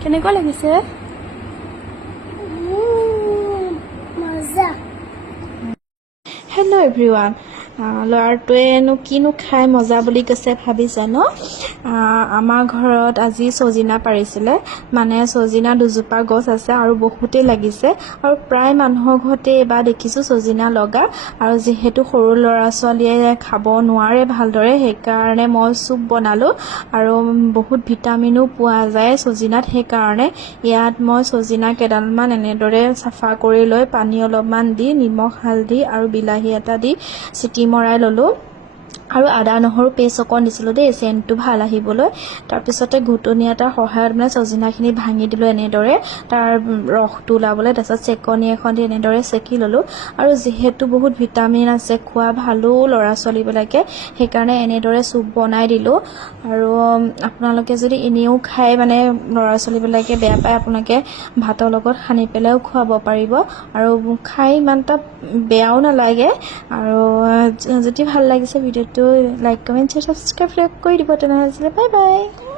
কেনেকুৱা লাগিছে মজা হেল্ল' এভৰিৱান ল'ৰাটোৱেনো কিনো খাই মজা বুলি কৈছে ভাবিছা ন আমাৰ ঘৰত আজি ছজিনা পাৰিছিলে মানে ছজিনা দুজোপা গছ আছে আৰু বহুতেই লাগিছে আৰু প্ৰায় মানুহৰ ঘৰতে এবাৰ দেখিছোঁ ছজিনা লগা আৰু যিহেতু সৰু ল'ৰা ছোৱালীয়ে খাব নোৱাৰে ভালদৰে সেইকাৰণে মই চুপ বনালোঁ আৰু বহুত ভিটামিনো পোৱা যায় ছজিনাত সেইকাৰণে ইয়াত মই ছজিনা কেইডালমান এনেদৰে চাফা কৰি লৈ পানী অলপমান দি নিমখ হালধি আৰু বিলাহী এটা দি চিটি মৰাই ল'লোঁ আৰু আদা নহৰু পেষ্ট অকণ দিছিলোঁ দেই চেণ্টটো ভাল আহিবলৈ তাৰপিছতে ঘুটনি এটাৰ সহায়ত মানে ছজিনাখিনি ভাঙি দিলোঁ এনেদৰে তাৰ ৰসটো ওলাবলৈ তাৰপিছত চেকনি এখন দি এনেদৰে চেকি ল'লোঁ আৰু যিহেতু বহুত ভিটামিন আছে খোৱা ভালো ল'ৰা ছোৱালীবিলাকে সেইকাৰণে এনেদৰে চুপ বনাই দিলোঁ আৰু আপোনালোকে যদি এনেও খাই মানে ল'ৰা ছোৱালীবিলাকে বেয়া পায় আপোনালোকে ভাতৰ লগত সানি পেলাইও খুৱাব পাৰিব আৰু খাই ইমান এটা বেয়াও নালাগে আৰু যদি ভাল লাগিছে ভিডিঅ'টো লাইক কমেণ্ট শ্বেয়াৰ ছাবস্ক্ৰাইব কৰি দিব তেনেহ'লে বাই বাই